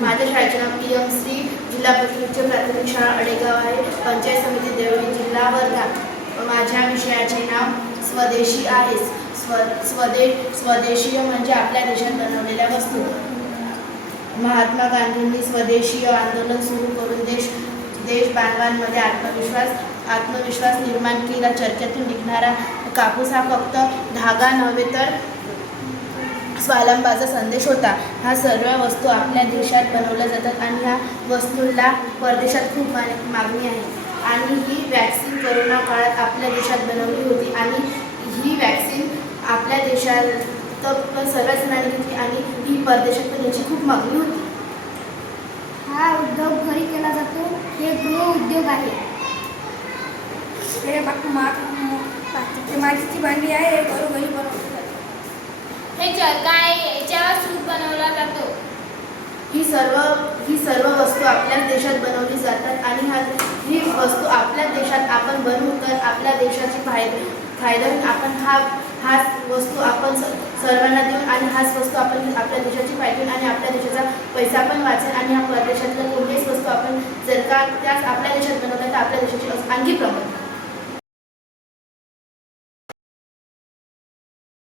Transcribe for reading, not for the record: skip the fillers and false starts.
माझ्या शाळेचे नाव PM श्री जिल्हा परिषद उच्च प्राथमिक शाळा अडेगाव आहे. पंचायत समिती देवळी जिल्हा वर्धा. माझ्या विषयाचे नाव स्वदेशी आहे. स्वदेशीय म्हणजे आपल्या देशात बनवलेल्या वस्तू. महात्मा गांधींनी स्वदेशीय आंदोलन सुरू करून देश बांधवांमध्ये आत्मविश्वास निर्माण केला. चरख्यातून निघणारा कापूस हा फक्त धागा नव्हे तर स्वावलंबनाचा संदेश होता. ह्या सर्व वस्तू आपल्या देशात बनवल्या जातात आणि ह्या वस्तूंना परदेशात खूप मागणी आहे. आणि ही वॅक्सिन कोरोना काळात आपल्या देशात बनवली होती आणि ही वॅक्सिन आपल्या देशात पण सर्वच जणांनी घेतली आणि ही परदेशात पण याची खूप मागणी होती. हा उद्योग घरी केला जातो. हे गृह उद्योग आहे. हे मातीची भांडी आहे. हे घरोघरी बनवले जाते. हे चरखा आहे. याच्यावर सूत बनवला जातो. ही सर्व वस्तू आपल्याच देशात बनवली जातात आणि ही वस्तू आपल्या देशात आपण बनवू तर आपल्या देशाची फायदा आपण हाच वस्तू आपण सर्वांना देऊन आणि हाच वस्तू आपण आपल्या देशाची फायदा आणि आपल्या देशाचा पैसा पण वाचेल आणि ह्या परदेशातल्या कोणत्याच वस्तू आपण जर का त्याच आपल्या देशात बनवल्या तर आपल्या देशाची आणखी प्रगती